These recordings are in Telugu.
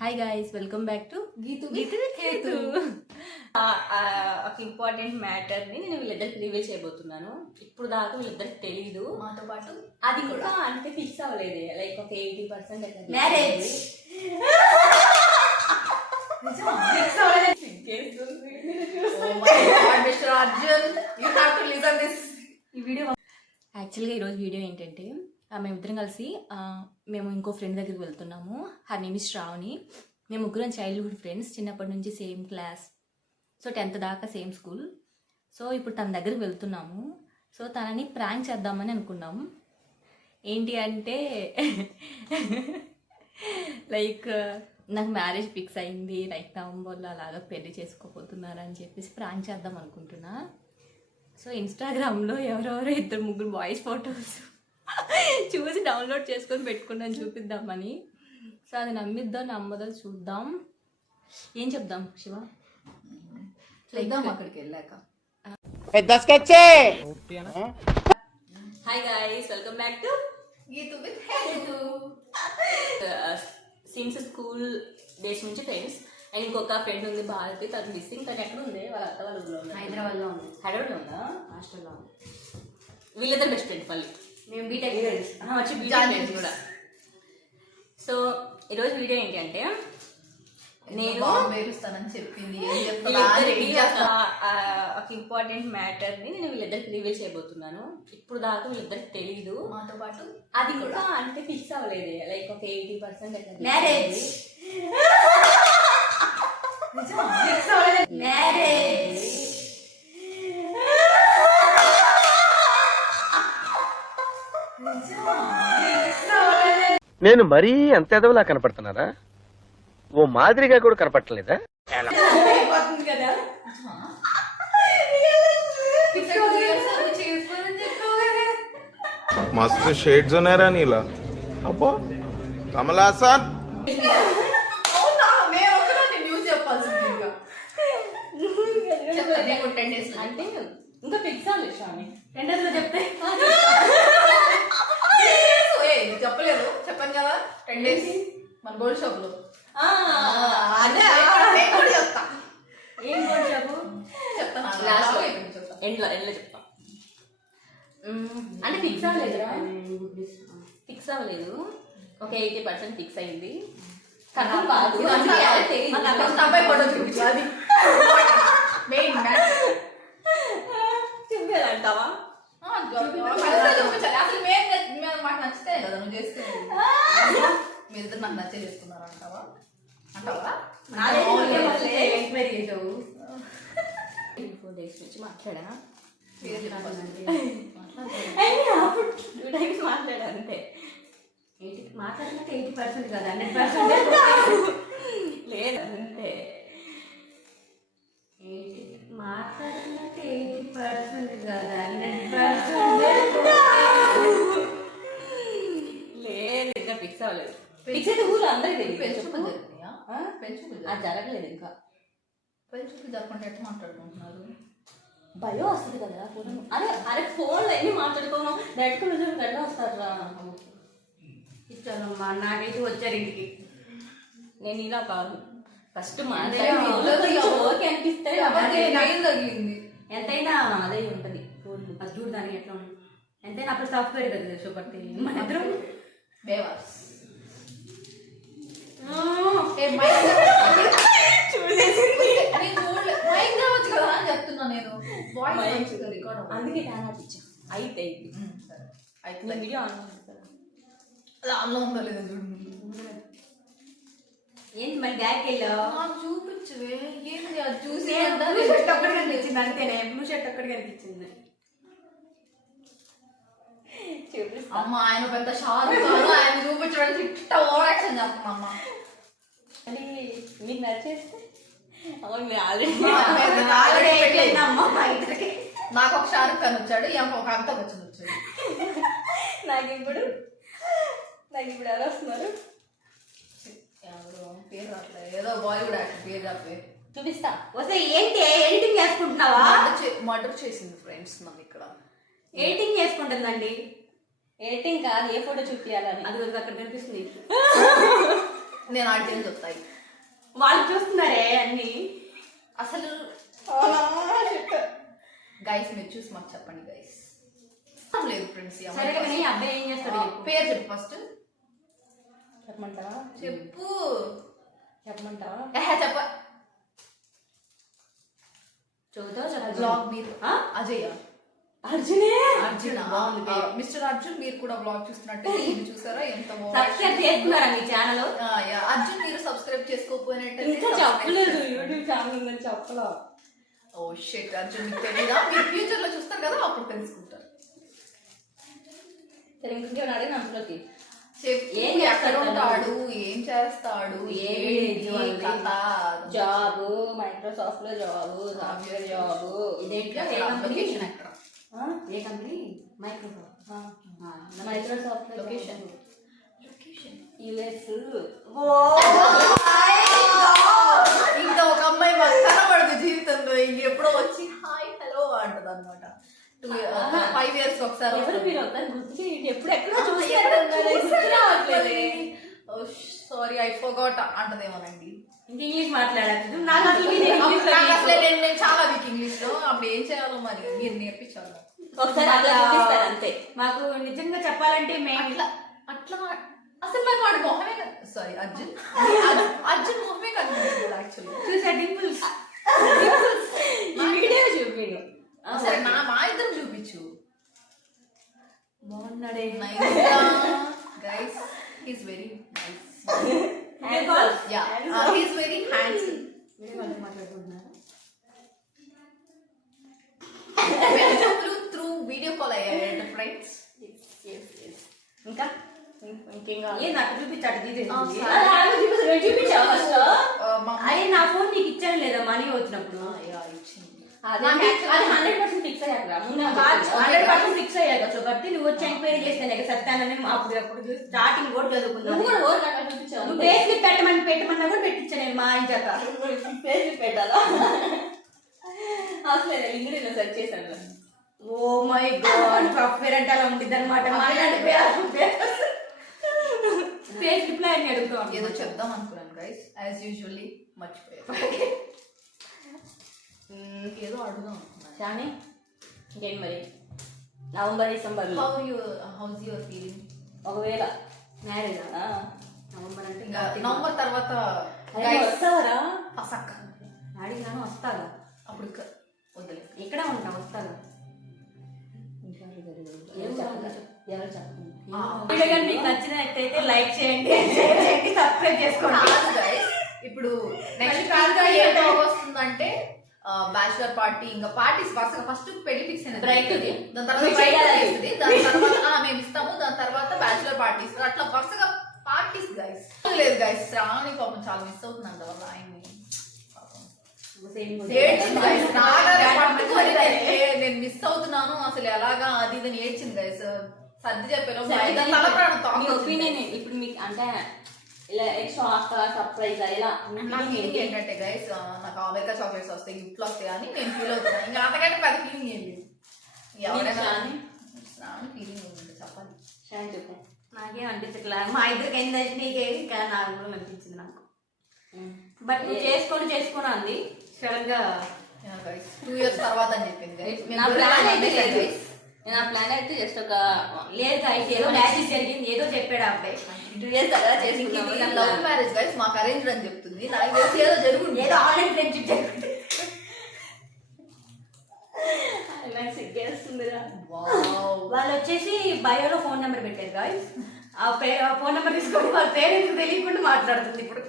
Hi guys welcome back to Geethu Geethu Hethu. ఒక ఇంపార్టెంట్ మ్యాటర్ని నేను వీళ్ళిద్దరికి రివీల్ చేయబోతున్నాను. ఇప్పుడు దాకా వీళ్ళిద్దరికి తెలియదు మాతో పాటు అది కూడా. అంటే ఫిక్స్ అవ్వలేదు. లైక్ ఒక eighty percent marriage mister Arjun you have to listen this ఈ వీడియో యాక్చువల్గా ఈరోజు వీడియో ఏంటంటే మేమిద్దరం కలిసి మేము ఇంకో ఫ్రెండ్ దగ్గరికి వెళ్తున్నాము. హర్ నేమ్ ఇస్ శ్రావణి మేము ముగ్గురం చైల్డ్హుడ్ ఫ్రెండ్స్ చిన్నప్పటి నుంచి సేమ్ క్లాస్ సో టెన్త్ దాకా సేమ్ స్కూల్ సో ఇప్పుడు తన దగ్గరికి వెళ్తున్నాము. సో తనని ప్రాంక్ చేద్దామని అనుకున్నాము ఏంటి అంటే లైక్ నాకు మ్యారేజ్ ఫిక్స్ అయింది లైక్ నవంబర్లో అలాగా పెళ్ళి చేసుకోబోతున్నారు అని చెప్పేసి ప్రాంక్ చేద్దాం అనుకుంటున్నా. సో ఇన్స్టాగ్రామ్లో ఎవరెవరో ఇద్దరు ముగ్గురు బాయ్స్ ఫొటోస్ చూసి డౌన్లోడ్ చేసుకొని పెట్టుకున్నాను చూపిద్దామని. సో అది నమ్మిద్దాం నమ్మదో చూద్దాం. ఏం చెప్దాం శివ? చూద్దాం అక్కడికి వెళ్ళాక. పెద్ద స్కెచ్చే hi guys welcome back to Geethu with Hethu since school days నుంచి ఫ్రెండ్స్ అండ్ ఇంకొక ఫ్రెండ్ ఉంది భారతి తను మిస్సింగ్ తను ఎక్కడ ఉంది? వాళ్ళ అత్త వాళ్ళ ఊళ్ళో ఉంది. హైదరాబాద్లో ఉంది. హైదరాబాద్లో ఉందా? హాస్టల్లో ఉంది. వీళ్ళిద్దరు బెస్ట్ ఫ్రెండ్ మళ్ళీ. మేము బీటెక్ వచ్చి friends కూడా. సో ఈరోజు వీడియో ఏంటి అంటే నేను వేరుస్తానని చెప్పింది. ఒక ఇంపార్టెంట్ మ్యాటర్ని నేను వీళ్ళిద్దరికి రివీల్ చేయబోతున్నాను. ఇప్పుడు దాకా వీళ్ళిద్దరికి తెలియదు మాతో పాటు అది కూడా. అంటే ఫిక్స్ అవ్వలేదు. లైక్ ఒక ఎయిటీ పర్సెంట్ మ్యారేజ్ మ్యారేజ్ నేను మరీ అంత ఎదవలా కనపడుతున్నారా ఓ మాదిరిగా కూడా కనపడలేదా మస్తు షేడ్స్ ఉన్నారా నీలా. అబ్బో కమలాసన్ ఎండ్లో ఎండ్లో చెప్తా. అంటే ఫిక్స్ అవ్వలేదురా ఫిక్స్ అవ్వలేదు. ఒక ఎయిటీ పర్సెంట్ ఫిక్స్ అయింది. కన్ఫర్మ్ కాదు. అంటే ఎలా తెలియదు. నాకు ఫస్ట్ అబ్బాయి ఫోటో చూపించు అది. మెయిన్ చూపించాలంటావా చూపించాలి అసలు మేము మేము మాకు నచ్చితే కదా నువ్వు చేస్తే మీరు ఇద్దరు నాకు నచ్చే చేసుకున్నారు అంటావా? అంటావా? ఎంక్వైరీ చేసావు. మాట్లాడా? టూ టైమ్స్ మాట్లాడా? అంతే. మాట్లాడినాక ఎయిటీ పర్సెంట్ కదా హండ్రెడ్ పర్సెంట్ లేదు. అంతే. మాట్లాడినాక ఎయిటీ పర్సెంట్ కదా హండ్రెడ్ పర్సెంట్ లేదు ఇంకా ఫిక్స్ అవ్వలేదు. ఫిక్స్ అయితే ఊళ్ళో అందరికీ? ఆ? పెంచుకుని అది జరగలేదు ఇంకా. పెంచుకుని జరగకుండా ఎట్లా మాట్లాడుకుంటున్నారు? భయం వస్తుంది కదా ఫోన్ అరే అరే ఫోన్లో ఎన్ని మాట్లాడుకోను డైరెక్ట్ రోజు గడ్డ వస్తారా ఇచ్చానమ్మా నాకైతే వచ్చారు ఇంటికి. నేను ఇలా కాదు. ఫస్ట్ ఓకే అనిపిస్తే ఎంతైనా అదే ఉంటుంది ఫోన్ అది చూడడానికి ఎట్లా ఉంది. ఎంతైనా అప్పుడు సాఫ్ట్వేర్ కదా సూపర్ ఇద్దరం బేవాస్ మైక్ నేను చూడలే. మైక్ రావచ్చు కదా అని చెప్తున్నా నేను. వాయిస్ మంచిగా రికార్డ్. అందుకే ట్యాన్ అయితే అయితే వీడియో ఆన్ ఉందో లేదో చూడు. ఏంటి మరి బ్యాక్ వెళ్ళావు? చూపించవే. ఏంది అది? చూసి బ్లూ షర్ట్ ఒక్కటి కనిపించింది అంతేనే. బ్లూ షర్ట్ ఒక్కటి కనిపించింది. అమ్మ ఆయన పెద్ద షారుఖ్ ఆయన చూపించడానికి ఇట్ట ఓవర్ యాక్షన్ అది మీకు నచ్చేస్తే అవును ఆల్రెడీ అయిపోయిందమ్మా మా ఇద్దరికి నాకు ఒక షారుఖ్ ఖాన్ వచ్చాడు ఈమె ఒక అమితాబ్ బచ్చన్ వచ్చాడు నాకు ఇప్పుడు నాకు ఇప్పుడు ఎవరు వస్తున్నారు? ఎవరు? పేరు రావట్లేదు ఏదో బాలీవుడ్ యాక్టర్ పేరు చెప్పే చూపిస్తా. వస్తే ఏంటి? ఎడిటింగ్ చేసుకుంటున్నావా? మర్డర్ చేసింది ఫ్రెండ్స్ నన్ను ఇక్కడ. ఎడిటింగ్ చేసుకుంటుందండి. ఎడిటింగ్ కాదు ఏ ఫోటో చూపించాలని అది అక్కడ కనిపిస్తుంది. నేను ఆడితే చెప్తాయి అసలు గైస్ మీరు చూసి మాకు చెప్పండి గైస్ లేదు ఫ్రెండ్స్ సరే కానీ ఈ అబ్బాయి ఏం చేస్తాడు. పేరు చెప్పు ఫస్ట్ చెప్పమంటావా? చెప్పు. చెప్పమంటావా? చెప్ప. చదువుతావా బ్లాగ్ మీరు? అజయ్ అర్జునే! అర్జున్ బాగుంది పేరు. మిస్టర్ అర్జున్ మీరు కూడా బ్లాగ్ చూస్తున్నట్టే ఇది చూసారా? ఎంత బాగుంది. సబ్స్క్రైబ్ చేసుకున్నారా మీ ఛానల్? ఆ, యా. అర్జున్ మీరు సబ్స్క్రైబ్ ఇంకా చెప్పలేదు చేసుకోండి. యూట్యూబ్ ఛానల్ ఉందని చెప్పలా. ఓ షిట్ అర్జున్ మీకు తెలీదా? మీరు ఫ్యూచర్లో చూస్తారు కదా అప్పుడు తెలుసుకుంటారు. సరే ఇంకేమైనా అడిగిన అందులోకి? చెప్పు ఏం ఎక్కడ చేస్తాడు ఉంటాడు? ఏం చేస్తాడు? ఏమి ఏంటి లేదు కథ? జాబ్ మైక్రోసాఫ్ట్లో జాబ్ సాఫ్ట్వేర్ జాబ్ ఇదేంటో? ఏ కంపెనీ లొకేషన్ ఎక్కడ? ఏ company? Microsoft Microsoft location US. ఇంకా ఒక అమ్మాయి మాకు కనబడదు జీవితంలో. ఇంక ఎప్పుడో వచ్చి హాయ్ హలో అంటది అనమాట టూ ఫైవ్ ఇయర్స్ ఒకసారి ఎవరు. మీరు అవుతారు? గుర్తు చేయండి ఎప్పుడు ఎక్కడో చూసారు. సారీ ఐ ఫోగాట్ అంటదేమోనండి. ఇంక ఇంగ్లీష్ మాట్లాడచ్చు నాకు అసలు. నేను చాలా వీక్ ఇంగ్లీష్లో. అప్పుడు ఏం చేయాలో మరి? మీరు నేర్పించాలి. ఒకసారి అట్లా చూపిస్తారు అంతే. మాకు నిజంగా చెప్పాలంటే మేము అట్లా అట్లా అసలు నాకు వాడి మొహమే సారీ అర్జున్. అర్జున్ మొహమే కనిపించదు యాక్చువల్లీ చూసా డింపుల్స్. ఈ వీడియో చూపిను సరే నా మా ఇద్దరు చూపించు. బాగున్నాడే. హండ్రెడ్ పర్సెంట్ ఫిక్స్ అయ్యాక కాదు. హండ్రెడ్ పర్సెంట్ ఫిక్స్ అయ్యాక కాబట్టి నువ్వు వచ్చి ఎంక్వైరీ చేస్తాను ఇక సత్యానని అప్పుడు అప్పుడు స్టార్టింగ్ కూడా చదువుకున్నావు నువ్వు కూడా ఓర్ నువ్వు పెట్టమని పెట్టమన్నా కూడా పెట్టించా నేను మా ఇంచాక ఫేస్ పెట్టాలా? అసలు లింక్డ్ఇన్ సెర్చ్ చేశాను ఓ మై గాడ్ సాఫ్ట్వేర్ అంటే అలా ఉంటుంది అనమాట మాట్లాడే ఫేస్ లిప్లో అన్ని అడుగుతాం. ఏదో చెప్దాం అనుకున్నాను గైస్ యాజ్ యూజువల్లీ మర్చిపోయా ఏదో అడుగుదాం. కానీ ఇంకేం మరి? November December how you how's your feeling ఒకవేళ మ్యారేజ్ నవంబర్ అంటే ఇంకా నవంబర్ తర్వాత అరే, guys, వస్తావరా? పసక్ అడిగినాను వస్తాగా అప్పుడు వద్దులే. ఎక్కడ ఉంటా ఆ, వీడియో మీకు నచ్చినట్టయితే లైక్ చేయండి షేర్ చేయండి సబ్స్క్రైబ్ చేసుకోండి. ఇప్పుడు నెక్స్ట్ కాదు ఏం అంటే- వస్తుందంటే బ్యాచులర్ పార్టీ ఇంకా పార్టీస్ వరుసగా ఫస్ట్ పెళ్ళి ఫిక్స్ అయినది. Bride ది. దాని తర్వాత. చేస్తుంది దాని తర్వాత ఆ, మేము ఇస్తాము. దాని తర్వాత బ్యాచులర్ పార్టీస్ అట్లా వరుసగా పార్టీస్ గైస్ లేదు గైస్ శ్రావణి పాపం చాలా మిస్ అవుతుందంట వాళ్ళ ఆయన్ని. నేను- మిస్ అవుతున్నాను. అసలు ఎలాగా అది ఇది అని ఏడ్చింది గైస్ సర్ది చెప్పాను guys. ఇప్పుడు మీకు అంటే ఇలా షాక్ సర్ప్రైజ్ ఎలా నా ఫీలింగ్ ఏంటంటే గైస్ నాకు అమెరికా చాక్లెట్స్ వస్తాయి గిఫ్ట్లు వస్తాయి అని నేను ఫీల్ అవుతున్నాను ఇంకా అంతకంటే పెద్ద ఫీలింగ్ ఏం లేదు. ఎవరైనా? ఫీలింగ్ ఉంది చెప్పాలి. షాన్ చెప్పు. నాకేం అనిపించట్లా. మా ఇద్దరికి ఏంటంటే నీకే? ఇంకా నాకు కూడా అనిపించింది నాకు. బట్ నువ్వు చేసుకొని చేసుకొని అంది. సడన్గా. గైస్ టూ ఇయర్స్ తర్వాత అని చెప్పింది నా ప్లాన్ అయితే చెప్పేసి లేదు guys. నా ప్లాన్ అయితే జస్ట్ ఒక లేదు guys, ఏదో మ్యాజిక్ జరిగింది ఏదో చెప్పాడు ఆ అబ్బాయి టూ ఇయర్స్ అలా చేసుకున్నాము లవ్ మ్యారేజ్ గైస్ మాకు అరేంజ్ అని చెప్తుంది నాకు తెలిసి ఏదో జరుగుతుంది ఏదో ఆన్లైన్ ఫ్రెండ్షిప్ జరిగింది నాకు సిగ్గేస్తుందిరా Wow. వాళ్ళు వచ్చేసి బయోలో ఫోన్ నెంబర్ పెట్టారు గాయస్ ఆ పేరు ఆ ఫోన్ నెంబర్ తీసుకొని వాళ్ళ పేరెంట్స్ తెలియకుండా మాట్లాడుతుంది ఇప్పుడు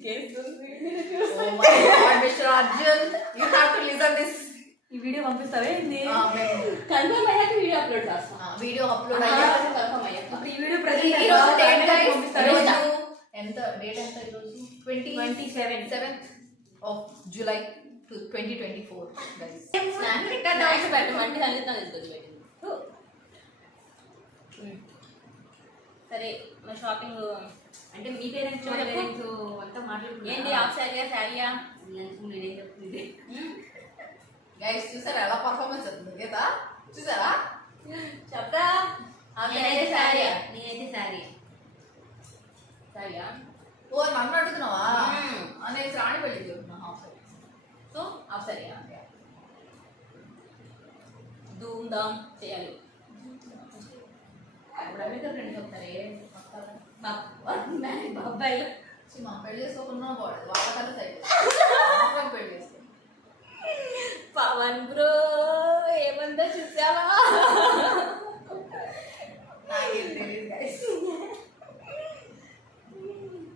Mr. Arjun, you have to listen this. ఈ వీడియో పంపిస్తావే కన్ఫర్మ్ అయ్యాక వీడియో అప్లోడ్ చేస్తాం. ఆ, వీడియో అప్లోడ్ అయ్యాక కన్ఫర్మ్ అయ్యాక. ఈ వీడియో ఈ ప్రజెంట్ రోజు డేట్ ఈరోజు ఎంత డేట్ ఎంత? ఈరోజు twenty 27. Seventh of July twenty twenty four guys పెట్టమంటే తీసుకొచ్చి పెట్టింది సరే మా షాపింగ్ అంటే మీ పేరెంట్స్ అంతా మాట్లాడుతున్నారు ఏంటి హాఫ్ శారీయా శారీయా? నేనేం చెప్తుంది గైస్ చూసారా ఎలా పర్ఫార్మెన్స్ అవుతుంది కదా చూసారా? చెప్తా నేనైతే శారీయా? నేనైతే శారీ సరేయా ఓ నన్ను అడుగుతున్నావా. అనే శ్రావణి పెళ్ళి చెప్తున్నా హాఫ్ సారీ. సో హాఫ్ సరేయా ధూమ్ ధామ్ చేయాలి. బాబాయ్. మా పెళ్ళి చేసుకోకుండా బాగుంది వాళ్ళ కథ సైడ్. పెళ్ళి చేసుకో పవన్ బ్రో ఏమందో చూసావా?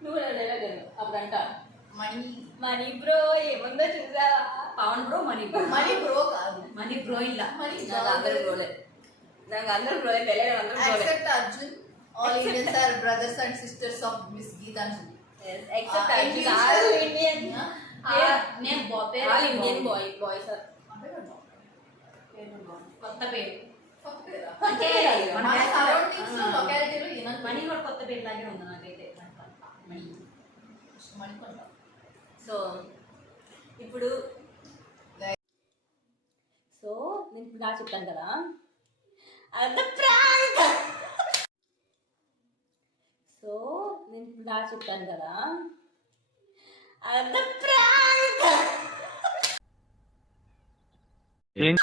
నువ్వు అడగలేదు అప్పుడు అంట మనీ. మనీ బ్రో ఏమందో చూసావా? Pavan bro money bro. Money bro కాదు. మనీ బ్రో ఇలా మనీ అందరూ బ్రోలే. నాకు అందరూ బ్రోలే తెలియదు అందరూ except Arjun all Indians are brothers and sisters of miss Geetanjali except Arjun Indians- all Indian నేను పేరు ఇండియన్ బాయ్ బాయ్స్ కొత్త పేరు. కూడా కొత్త పేరు లాగే ఉంది నాకైతే. సో ఇప్పుడు సో నేను ఇప్పుడు నాకు చెప్తాను కదా? అద ప్రాంక్. సో నేను ఇప్పుడు నాకు చెప్తాను కదా? అద ప్రాంక్ గైస్ మీరు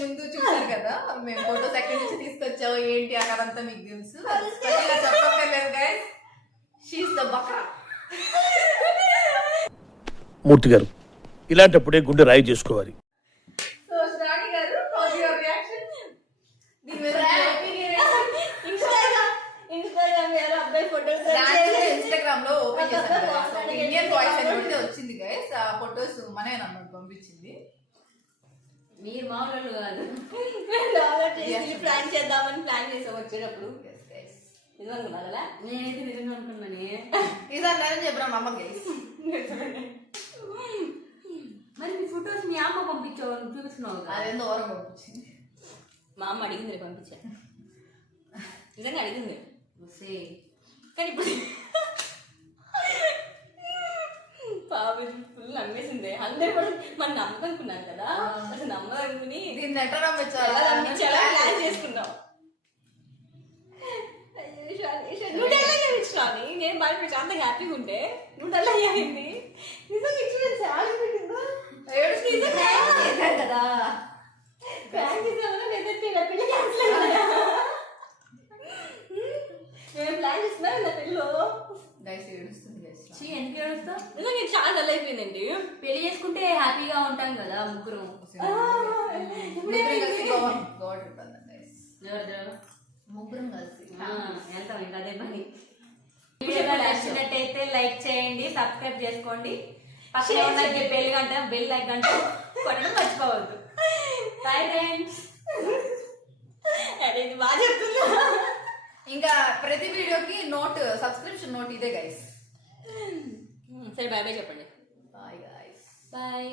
ముందు చూసారు కదా మేము ఫోటోస్ ఎక్కడి నుంచి తీసుకొచ్చావు ఏంటి అక్కడంతా మీకు తెలుసు? స్పెషల్గా చెప్పక్కర్లేదు guys she's the bakra. Murthy గారు ఇలాంటప్పుడే గుండె రాయి చేసుకోవాలి సో శ్రావణి గారు హౌస్ యువర్ రియాక్షన్ దీని మీద ఇన్స్టాగ్రామ్ ఇన్స్టాగ్రామ్లో అబ్బాయి ఫోటోస్ ఇన్స్టాగ్రామ్లో ఓపెన్ చేశాను ఇండియన్ వాయిస్ అని కొడితే వచ్చింది గైస్ ఆ ఫొటోస్ మనమే పంపించింది మీరు మామూలు కాదు. ప్లాన్ చేద్దామని ప్లాన్ చేసాం వచ్చేటప్పుడు. Yes, guys. నిజం అనుకున్నా కదా నేనైతే నిజంగా అనుకున్నానే. నేను చెప్పిన మా అమ్మ గైస్ మరి మీ ఫొటోస్ మీ అమ్మ పంపించావు? చూపిస్తున్నావు అదేందో ఓరం పంపించింది. మా అమ్మ అడిగింది పంపించా. నిజంగా అడిగింది. వస్తే. కానీ ఇప్పుడు పాపం ఫుల్ నమ్మేసింది. అందరూ కూడా మనం నమ్మకనుకున్నాం కదా. అసలు నమ్మదనుకుని దీన్ని ఎట్లా చాలా నమ్మించాలి ప్లాన్ చేసుకున్నాం డల్ అయ్యావిచ్చినాని నేను బాగా అంత హ్యాపీగా ఉంటే నువ్వు డల్ అయ్యావింది నిజంగా ఇచ్చిన చాలా పెట్టిందా? కదా. ప్రాంక్ చేసామన్నా లేదంటే నా పెళ్ళి క్యాన్సిల్ అయిందా మేము ప్లాన్ చేస్తున్నా నా పెళ్ళిలో? గైస్ ఏడుస్తుంది గైస్ చీ ఎందుకు ఏడుస్తావు? నిజంగా నేను చాలా డల్ అయిపోయిందండి? పెళ్ళి చేసుకుంటే హ్యాపీగా ఉంటాం కదా ముగ్గురు. ముగ్గురం కలిసి వెళ్తాం ఇంకా అదే పని. నచ్చినట్టయితే లైక్ చేయండి సబ్స్క్రైబ్ చేసుకోండి. పక్కనే ఉన్న బెల్ గంట బెల్ లైక్ గంట కొట్టడం మర్చిపోవద్దు. బాయ్ ఫ్రెండ్స్ అరే బాగా చెప్తున్నా. ఇంకా ప్రతి వీడియోకి నోట్ సబ్స్క్రిప్షన్ నోట్ ఇదే గైస్ సరే బాయ్ బాయ్ చెప్పండి. Bye guys bye